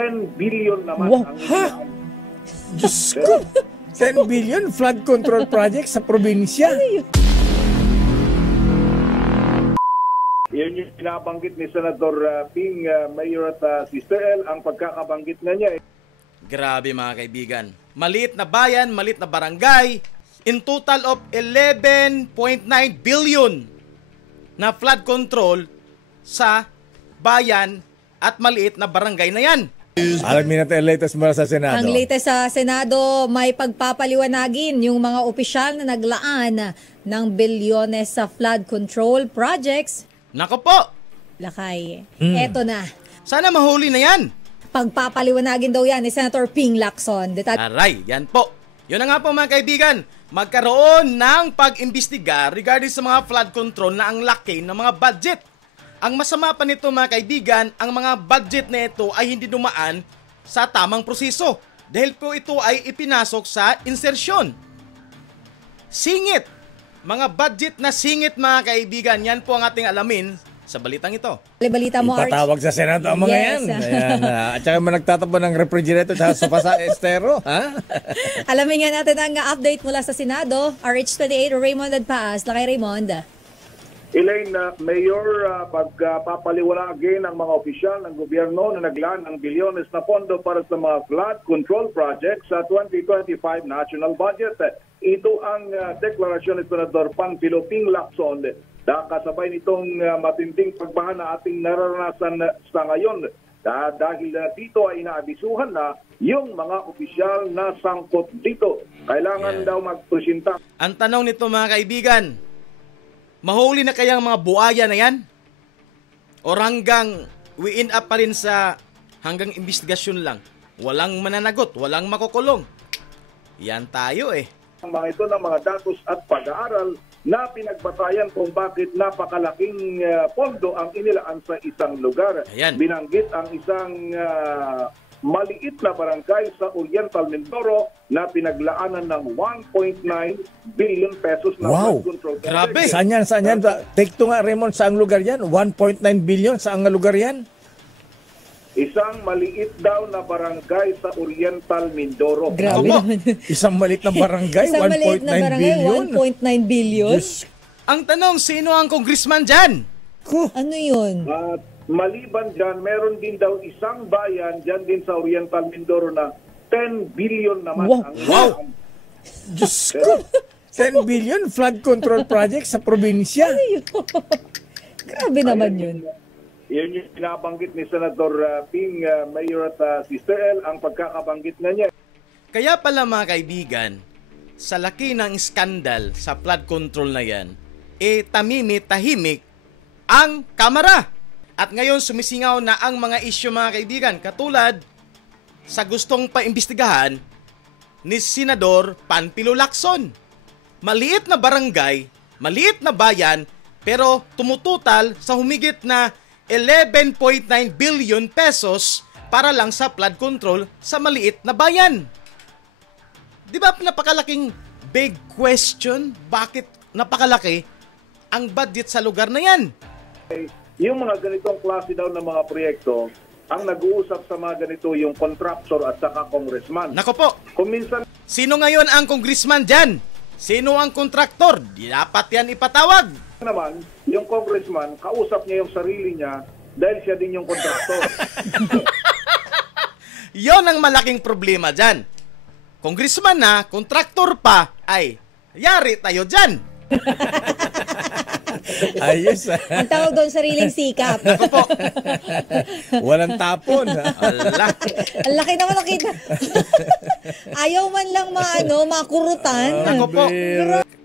10 billion naman Wow, ang ha? Diyos ko, 10 billion flood control project sa probinsya. Yan yung pinabanggit ni Senator Ping, Mayor at Sister El, ang pagkakabanggit na niya. Grabe mga kaibigan. Maliit na bayan, maliit na barangay, in total of 11.9 billion na flood control sa bayan at maliit na barangay na yan. Alamin natin ang latest mula sa Senado. Ang latest sa Senado, may pagpapaliwanagin yung mga opisyal na naglaan ng bilyones sa flood control projects. Nako po, Lakay, eto na. sana mahuli na yan. Pagpapaliwanagin daw yan ni Senator Ping Lacson. Aray, yan po. Yun na nga po mga kaibigan, magkaroon ng pag-imbestiga regarding sa mga flood control na ang laki ng mga budget. Ang masama pa nito mga kaibigan, ang mga budget na ito ay hindi dumaan sa tamang proseso dahil po ito ay ipinasok sa insertion. Singit! Mga budget na singit mga kaibigan, yan po ang ating alamin sa balitang ito. Balita mo, Arch. Ipatawag sa Senado ang mga Yes. yan. Ayan, at saka nagtatabo ng refrigerator sa sofa sa estero. Ha? Alamin nga natin ang update mula sa Senado. RH28, Raymond Adpaas. Lakay Raymond. Elaine, Mayor, pagpapaliwanagin ang mga opisyal ng gobyerno na naglaan ng bilyones na pondo para sa mga flood control projects sa 2025 national budget. Ito ang deklarasyon ni Senador Panfilo Ping Lacson na kasabay nitong matinding pagbaha na ating nararanasan sa ngayon. Dahil dito ay inaabisuhan na yung mga opisyal na sangkot dito. Kailangan daw magpresenta. Ang tanong nito mga kaibigan, mahuli na kayang mga buaya na yan? O hanggang we end up pa rin sa hanggang investigasyon lang? Walang mananagot, walang makukulong. Yan tayo eh. Ang mga ito ng mga datos at pag-aaral na pinagbatayan kung bakit napakalaking pondo ang inilaan sa isang lugar. Ayan. Binanggit ang isang maliit na barangay sa Oriental Mindoro na pinaglaanan ng 1.9 billion pesos na Wow. flood control. Grabe. Saan yan? Saan yan? Take two nga, Raymond. Saang lugar yan? 1.9 billion? Saang lugar yan? Isang maliit daw na barangay sa Oriental Mindoro. Grabe Opo. naman. Isang maliit na barangay? Isang maliit na 1.9 barangay, billion? 1.9 billion? Diyos Ang tanong, sino ang congressman dyan? ko. Ano yun? At maliban dyan, meron din daw isang bayan dyan din sa Oriental Mindoro na 10 billion naman Wow. ang Wow. inilaan. Diyos ko. 10 billion flood control project sa probinsya. Grabe naman yun. Yan yung pinabanggit ni Senator Ping, Mayor at Sister El, ang pagkakabanggit na niya. Kaya pala mga kaibigan, sa laki ng skandal sa flood control na yan, tahimik ang Kamara. At ngayon sumisingaw na ang mga isyu mga kaibigan, katulad sa gustong paimbestigahan ni Senador Panfilo Lacson. Maliit na barangay, maliit na bayan, pero tumututal sa humigit na 11.9 billion pesos para lang sa flood control sa maliit na bayan. Di ba napakalaking big question? Bakit napakalaki ang budget sa lugar na yan? Yung mga ganitong klase daw ng mga proyekto, ang nag-uusap sa mga ganito yung contractor at saka congressman. Nako po, Kung minsan sino ngayon ang congressman dyan? Sino ang kontraktor? Di dapat yan ipatawag. naman, yung congressman, kausap niya yung sarili niya dahil siya din yung contractor. Yon ang malaking problema dyan. Congressman na, kontraktor pa, ay, yari tayo dyan. Ayos. Ang tawag doon, sariling sikap. Nako po, Walang tapon. ala. Ang laki naman nakita. Ayaw man lang makurutan. Nako po.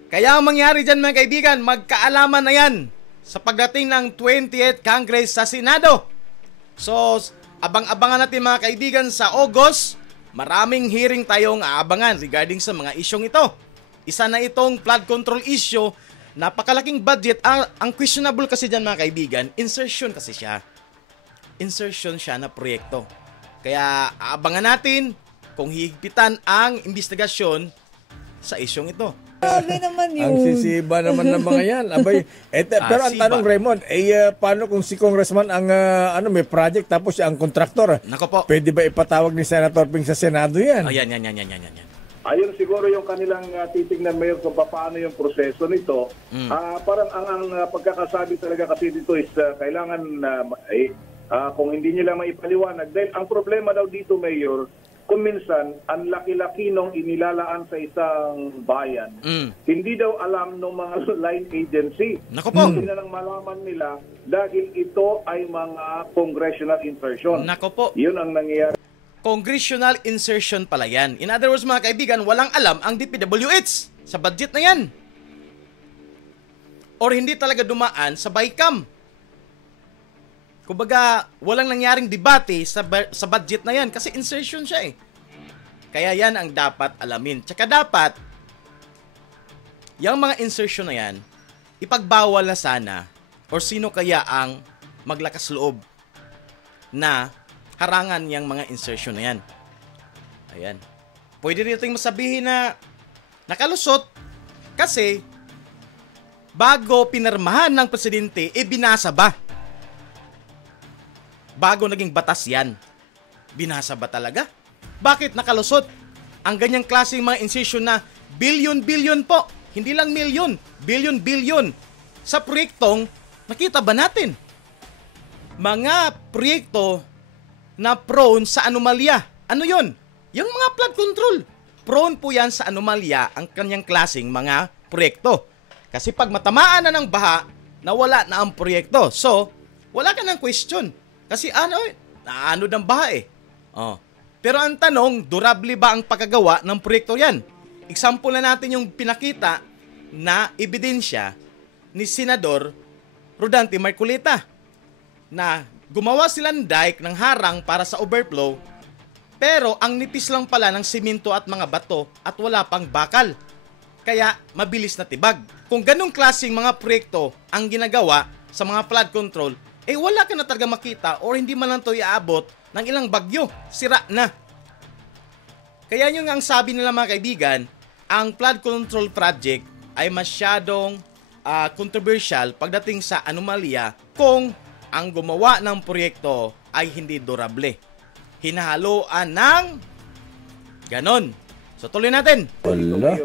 Kaya ang mangyari dyan mga kaibigan, magkaalaman na yan sa pagdating ng 20th Congress sa Senado. So, abang-abangan natin mga kaibigan sa August, maraming hearing tayong aabangan regarding sa mga isyong ito. Isa na itong flood control issue, napakalaking budget. Ang questionable kasi dyan mga kaibigan, insertion kasi siya. Insertion siya na proyekto. Kaya aabangan natin kung higpitan ang investigasyon sa isyong ito. Grabe naman yun. Ang sisiba naman ng mga yan. Abay, pero ang siba. tanong, Raymond, paano kung si Congressman ang may project tapos siya ang kontraktor? Nako po. Pwede ba ipatawag ni Senator Ping sa Senado yan? Ayan. Ayun siguro yung kanilang titignan, Mayor, kung paano yung proseso nito. Parang ang pagkakasabi talaga kasi dito is kailangan kung hindi nila maipaliwanag. Dahil ang problema daw dito, Mayor, kung minsan, ang laki-laki nung inilalaan sa isang bayan, hindi daw alam ng mga line agency. Nako po. Hindi na lang malaman nila dahil ito ay mga congressional insertion. Nako po. Yun ang nangyayari. Congressional insertion pala yan. In other words, mga kaibigan, walang alam ang DPWH sa budget na yan. Or hindi talaga dumaan sa BICAM. Kumbaga, walang nangyaring debate sa budget na yan kasi insertion siya eh. Kaya yan ang dapat alamin. Tsaka dapat, yung mga insertion na yan, ipagbawal na sana or sino kaya ang maglakas loob na harangan yung mga insertion na yan. Ayan. Pwede rin natin masabihin na nakalusot kasi bago pinirmahan ng presidente, binasa ba? Bago naging batas yan. Binasa ba talaga? Bakit nakalusot? Ang ganyang klaseng mga insertion na billion po. Hindi lang milyon. Billion. Sa proyektong, nakita ba natin? Mga proyekto na prone sa anomalya. Ano yon? Yung mga flood control. Prone po yan sa anomalya ang kanyang klaseng mga proyekto. Kasi pag matamaan na ng baha, nawala na ang proyekto. So, wala ka ng question. Kasi naano ng baha eh. Oh. Pero ang tanong, durable ba ang pagkagawa ng proyekto yan? Example na natin yung pinakita na ebidensya ni Senador Rodante Marcolita na gumawa sila ng dike ng harang para sa overflow, pero ang nipis lang pala ng simento at mga bato at wala pang bakal. Kaya mabilis na tibag. Kung ganong klaseng mga proyekto ang ginagawa sa mga flood control, wala ka na talaga makita or hindi man lang ito iaabot ng ilang bagyo. Sira na. Kaya yun nga ang sabi nila mga kaibigan, ang flood control project ay masyadong controversial pagdating sa anomalya kung ang gumawa ng proyekto ay hindi durable. Hinahaluan ng ganon. So tuloy natin. Wala.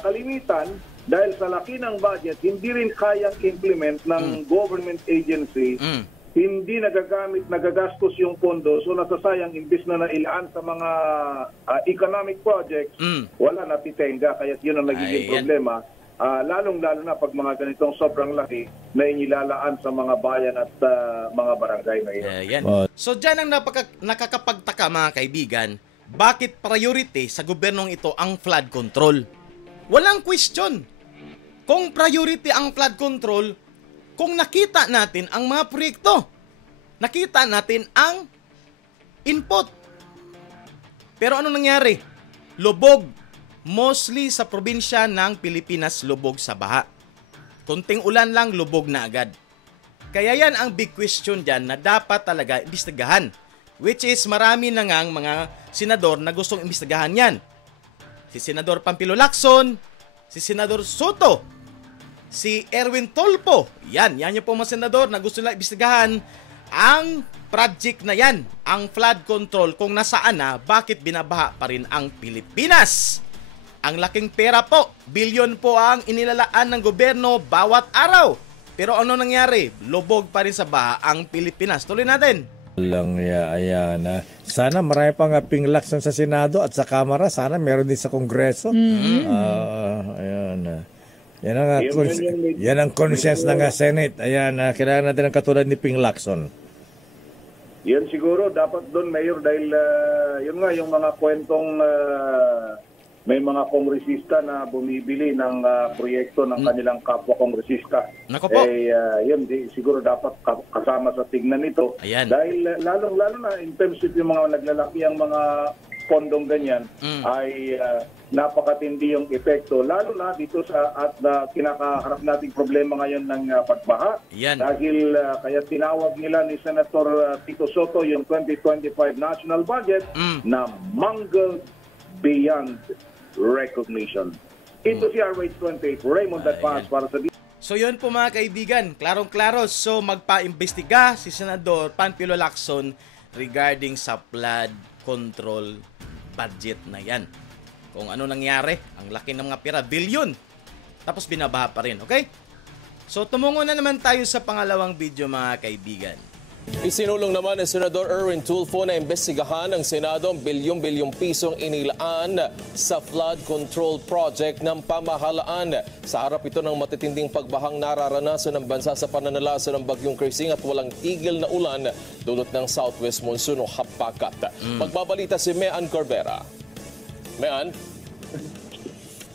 Kalimitan, dahil sa laki ng budget, hindi rin kayang implement ng government agency, hindi nagagastos yung pondo, so nasasayang imbis na nailaan sa mga economic projects, wala natitenga, kaya yun ang nagiging problema. Lalong-lalo na pag mga ganitong sobrang laki na inilalaan sa mga bayan at mga barangay na yun. So dyan ang nakakapagtaka mga kaibigan, bakit priority sa gobyernong ito ang flood control? Walang question. Kung priority ang flood control, kung nakita natin ang mga proyekto, nakita natin ang input. Pero ano nangyari? Lubog. Mostly sa probinsya ng Pilipinas, lubog sa baha. Kunting ulan lang, lubog na agad. Kaya yan ang big question dyan na dapat talaga imbestigahan. Which is marami na ngang mga senador na gustong imbestigahan yan. Si Senador Pampilo Lacson, si Senador Soto, si Erwin Tolpo. Yan yung po mga senador na gusto nila imbestigahan ang project na yan, ang flood control, kung nasaan na, bakit binabaha pa rin ang Pilipinas. Ang laking pera po, bilyon po ang inilalaan ng gobyerno bawat araw. Pero ano nangyari? Lubog pa rin sa baha ang Pilipinas. Tuloy natin. Ayan. Sana marami pang Ping Lacson sa Senado at sa Kamara. Sana meron din sa Kongreso. Ayan. Yan ang conscience ng Senate. Ayan, kailangan natin ng katulad ni Ping Lacson. Yan siguro, dapat doon, Mayor, dahil yun nga, yung mga kwentong may mga kongresista na bumibili ng proyekto ng kanilang kapwa-kongresista. Nako po. Yun, siguro dapat kasama sa tignan nito. Ayan. Dahil lalong-lalo na in terms of yung mga naglalaki ang mga pondong ganyan, ay napakatindi yung epekto. Lalo na dito sa kinakaharap nating problema ngayon ng pagbaha. Ayan. Dahil kaya tinawag nila ni Senator Tito Soto yung 2025 national budget na mangled beyond recognition. Ito si RH28, Raymond Advance para sa So yun po mga kaibigan, klarong-klaro. So magpa-imbestiga si Senador Panfilo Lacson regarding sa flood control budget na yan. Kung ano nangyari, ang laki ng mga pera, bilyon. Tapos binabaha pa rin, okay? So tumungo na naman tayo sa pangalawang video mga kaibigan. Isinulong naman ni Senador Erwin Tulfo na imbestigahan ng Senado ang bilyong-bilyong pisong inilaan sa flood control project ng pamahalaan. Sa harap ito ng matitinding pagbahang nararanasan ng bansa sa pananalasa ng Bagyong Krising at walang tigil na ulan dulot ng southwest monsoon o habagat. Magbabalita si Mean Corbera. Mean?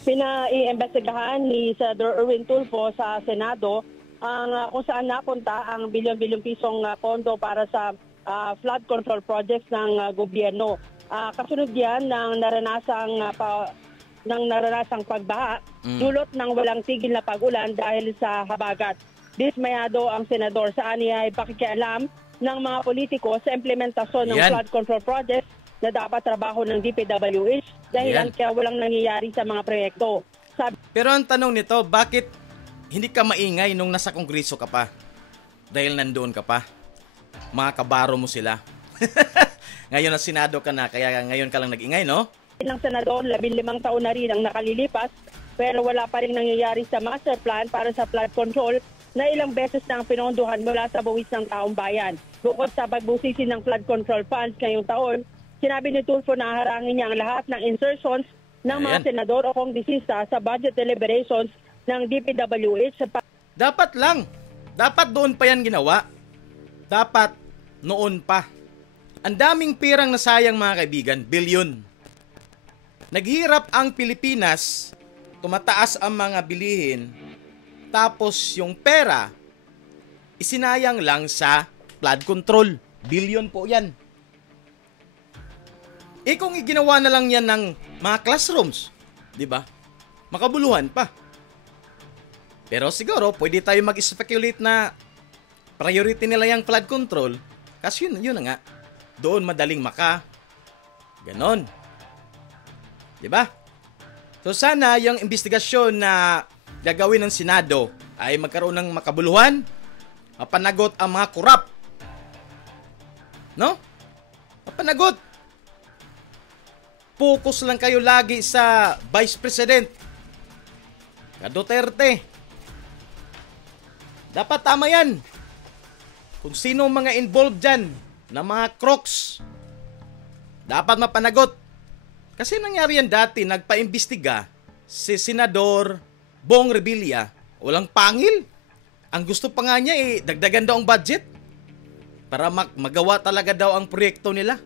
Pinaiimbestigahan ni Senador Erwin Tulfo sa Senado ang kung saan napunta ang bilyon-bilyong pisong pondo para sa flood control projects ng gobyerno. Kasunod yan ng naranasang pagbaha, dulot ng walang tigil na pag-ulan dahil sa habagat. Dismayado ang senador sa aniya ay pakikialam ng mga politiko sa implementasyon ng flood control projects na dapat trabaho ng DPWH dahilan kaya walang nangyayari sa mga proyekto. Pero ang tanong nito, bakit hindi ka maingay nung nasa kongreso ka pa? Dahil nandoon ka pa. Mga kabaro mo sila. Ngayon na senado ka na, kaya ngayon ka lang nag-ingay, no? Ilang senador, 15 taon na rin ang nakalilipas, pero wala pa rin nangyayari sa master plan para sa flood control na ilang beses nang pinondohan mula sa buwis ng taong bayan. Bukod sa pagbusisi ng flood control funds ngayong taon, sinabi ni Tulfo na harangin niya ang lahat ng insertions ng mga senador o kongresista sa budget deliberations ng DPWH. Dapat lang. Dapat doon pa yan ginawa. Dapat noon pa. Ang daming pirang nasayang mga kaibigan, bilyon. Naghirap ang Pilipinas, tumataas ang mga bilihin, tapos yung pera, isinayang lang sa flood control. Bilyon po yan. Kung iginawa na lang yan ng mga classrooms, di ba? Makabuluhan pa. Pero siguro, pwede tayo mag-speculate na priority nila yung flood control kasi yun na nga. Doon madaling ganon. Diba? So sana yung investigasyon na gagawin ng Senado ay magkaroon ng makabuluhan, mapanagot ang mga korap. No? Mapanagot. Focus lang kayo lagi sa Vice President Duterte. Dapat tama yan. Kung sino mga involved dyan na mga crooks, dapat mapanagot. Kasi nangyari yan dati, nagpa-imbestiga si Senador Bong Revilla. Walang pangil. Ang gusto pa nga niya dagdagan daw ang budget para magawa talaga daw ang proyekto nila.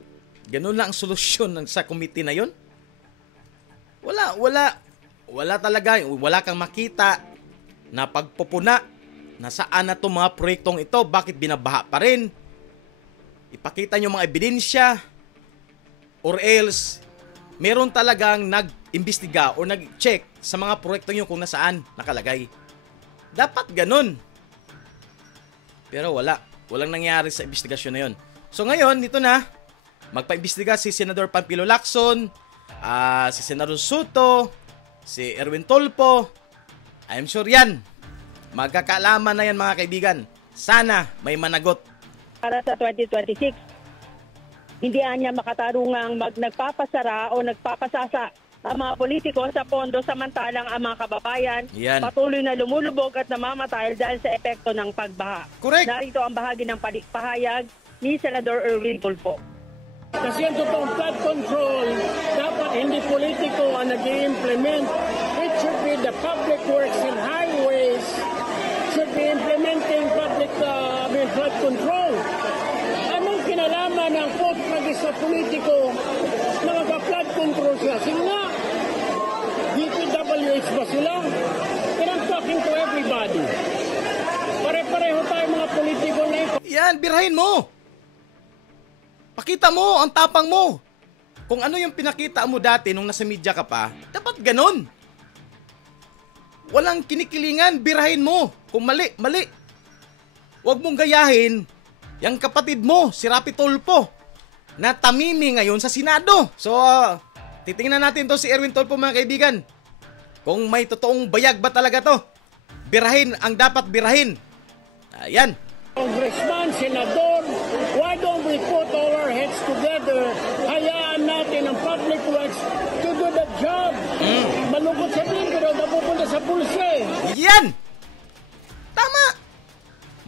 Ganun lang ang solusyon sa committee na yon. Wala talaga. Wala kang makita na pagpupuna na saan na itong mga proyektong ito, bakit binabaha pa rin. Ipakita nyo mga ebidensya or else meron talagang nag-imbestiga o nag-check sa mga proyekto nyo kung nasaan nakalagay. Dapat ganun. Pero walang nangyari sa investigasyon na yon. So ngayon, dito na, magpa-imbestiga si Senador Panfilo Lacson, si Senador Soto, si Erwin Tulfo. I'm sure yan. Magkakaalaman na yan mga kaibigan. Sana may managot. Para sa 2026, hindi niya makatarungang nagpapasara o nagpapasasa ang mga politiko sa pondo samantalang ang mga kababayan patuloy na lumulubog at namamatay dahil sa epekto ng pagbaha. Correct. Narito ang bahagi ng pahayag ni Senador Erwin Tulfo. Kasi ang totoong flood control, dapat hindi politiko ang nag-i-implement. It should be the public works and highways should be implementing flood control. Anong kinalaman ng pag-pragis sa politiko na mag-flood control sila? Sila nga, DPWH ba sila? And I'm talking to everybody. Pare-pareho tayo mga politiko na ito. Yan, birahin mo. Pakita mo ang tapang mo. Kung ano yung pinakita mo dati nung nasa media ka pa, dapat ganun. Walang kinikilingan, birahin mo. Kung mali, mali. Huwag mong gayahin yung kapatid mo, si Rapi Tulfo, na tamimi ngayon sa Senado. So, titingnan natin to si Erwin Tulfo mga kaibigan. Kung may totoong bayag ba talaga to. Birahin ang dapat birahin. Ayan. Congressman, Senador, why don't we put our heads together? Hayaan natin ang public works to do the job. Malungkot sabihin pero napupunta sa bulsa eh. Yan! Tama!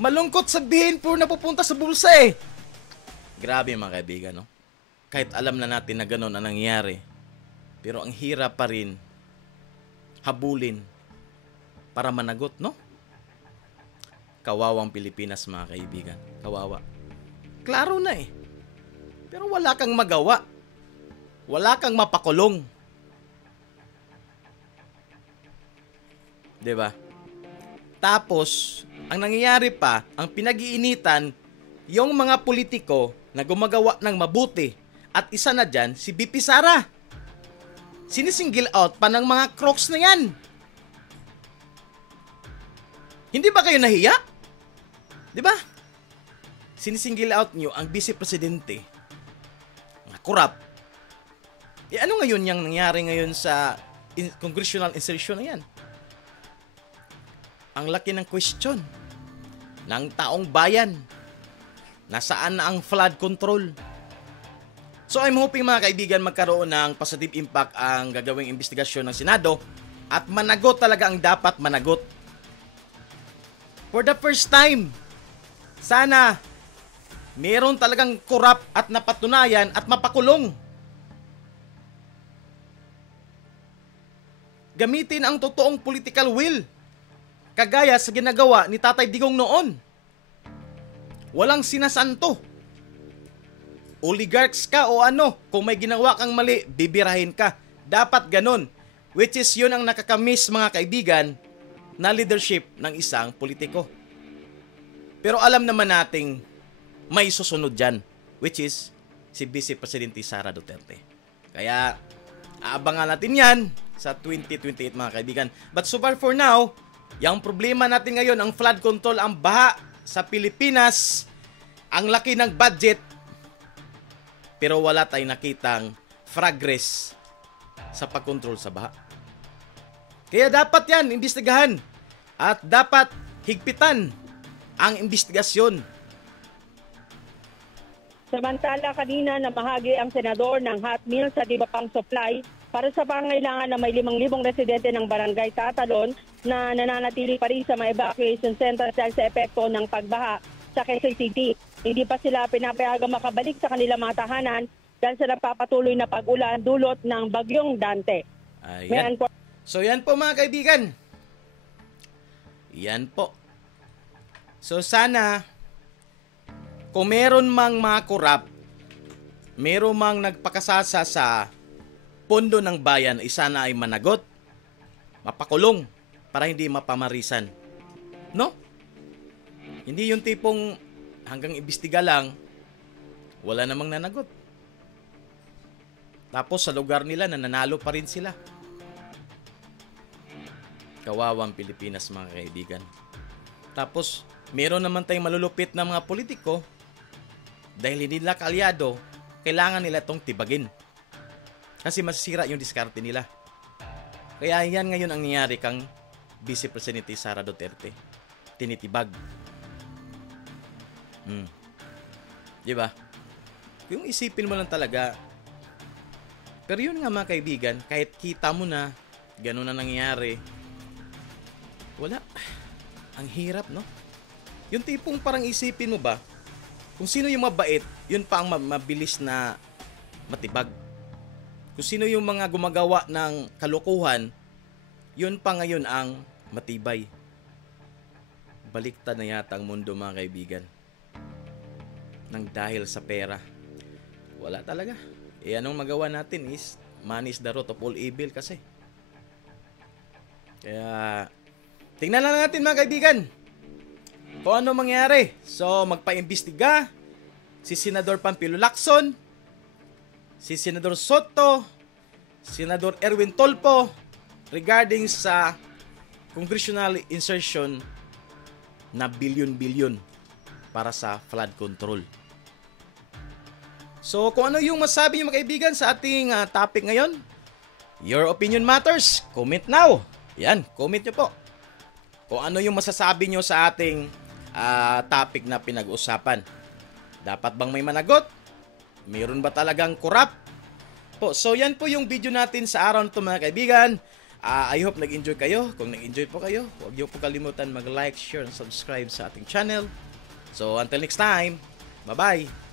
Malungkot sabihin puro napupunta sa bulsa eh. Grabe mga kaibigan, no? Kahit alam na natin na gano'n ang nangyayari, pero ang hirap pa rin habulin para managot, no? Kawawang Pilipinas mga kaibigan. Kawawa. Klaro na eh. Pero wala kang magawa. Wala kang mapakulong. 'Di ba? Tapos, ang nangyayari pa, ang pinag-iinitan, yung mga politiko na gumagawa ng mabuti. At isa na dyan, si BP Sara. Sinisingle out pa ng mga crooks na yan. Hindi ba kayo nahiya? Di ba? Sinisingle out nyo ang vice presidente. Mga korap. Ano ngayon yung nangyari ngayon sa congressional insertion na yan? Ang laki ng question ng taong bayan. Nasaan na ang flood control? So I'm hoping mga kaibigan magkaroon ng positive impact ang gagawing investigasyon ng Senado at managot talaga ang dapat managot. For the first time, sana meron talagang korap at napatunayan at mapakulong. Gamitin ang totoong political will, kagaya sa ginagawa ni Tatay Digong noon. Walang sinasanto. Oligarchs ka o ano, kung may ginawa kang mali, bibirahin ka. Dapat ganun. Which is yun ang nakakamiss mga kaibigan na leadership ng isang politiko. Pero alam naman nating may susunod dyan, which is si Vice Presidente Sara Duterte. Kaya aabangan natin yan sa 2028 mga kaibigan. But so far for now, yung problema natin ngayon, ang flood control, ang baha sa Pilipinas, ang laki ng budget, pero wala tayong nakitang progress sa pagkontrol sa baha. Kaya dapat yan, imbestigahan. At dapat higpitan ang investigasyon. Samantala, kanina namahagi ang senador ng hot meal sa Dibapang Supply para sa pangailangan na may 5,000 residente ng Barangay Tatalon na nananatili pa rin sa mga evacuation centers dahil sa epekto ng pagbaha sa Quezon City. Hindi pa sila pinapayagang makabalik sa kanilang mga tahanan dahil sa napapatuloy na pag-ulan dulot ng bagyong Dante. Ayan. So yan po mga kaibigan. Yan po. So sana kung meron mang mga korap, meron mang nagpakasasa sa pondo ng bayan, isa na ay managot, mapakulong para hindi mapamarisan. No? Hindi yung tipong hanggang imbestiga lang, wala namang nanagot. Tapos sa lugar nila, nananalo pa rin sila. Kawawang Pilipinas mga kaibigan. Tapos, meron naman tayong malulupit na mga politiko dahil hindi nila kaalyado, kailangan nila itong tibagin. Kasi masisira yung diskarte nila. Kaya yan ngayon ang nangyari kang Vice Presidente Sara Duterte. Tinitibag. Diba? Yung isipin mo lang talaga. Pero yun nga mga kaibigan, kahit kita mo na ganun na nangyayari, wala. Ang hirap, no? Yung tipong parang isipin mo ba, kung sino yung mabait, yun pa ang mabilis na matibag. Kung sino yung mga gumagawa ng kalokohan, yun pa ngayon ang matibay. Baliktad na yata ang mundo mga kaibigan. Nang dahil sa pera. Wala talaga. Anong magawa natin is, money is the root of all evil kasi. Kaya, tingnan lang natin mga kaibigan kung ano mangyari. So, magpa-imbestiga si Senador Pampilo Lacson, si Senador Soto, Senador Erwin Tolpo regarding sa congressional insertion na bilyon-bilyon para sa flood control. So, kung ano yung masabi niyo mga kaibigan sa ating topic ngayon, Your opinion matters. Comment now. Yan, comment nyo po. Kung ano yung masasabi nyo sa ating topic na pinag-usapan. Dapat bang may managot? Mayroon ba talagang corrupt? So yan po yung video natin sa araw na ito mga kaibigan. I hope nag-enjoy kayo. Kung nag-enjoy po kayo, huwag niyo po kalimutan mag-like, share, and subscribe sa ating channel. So until next time, bye-bye!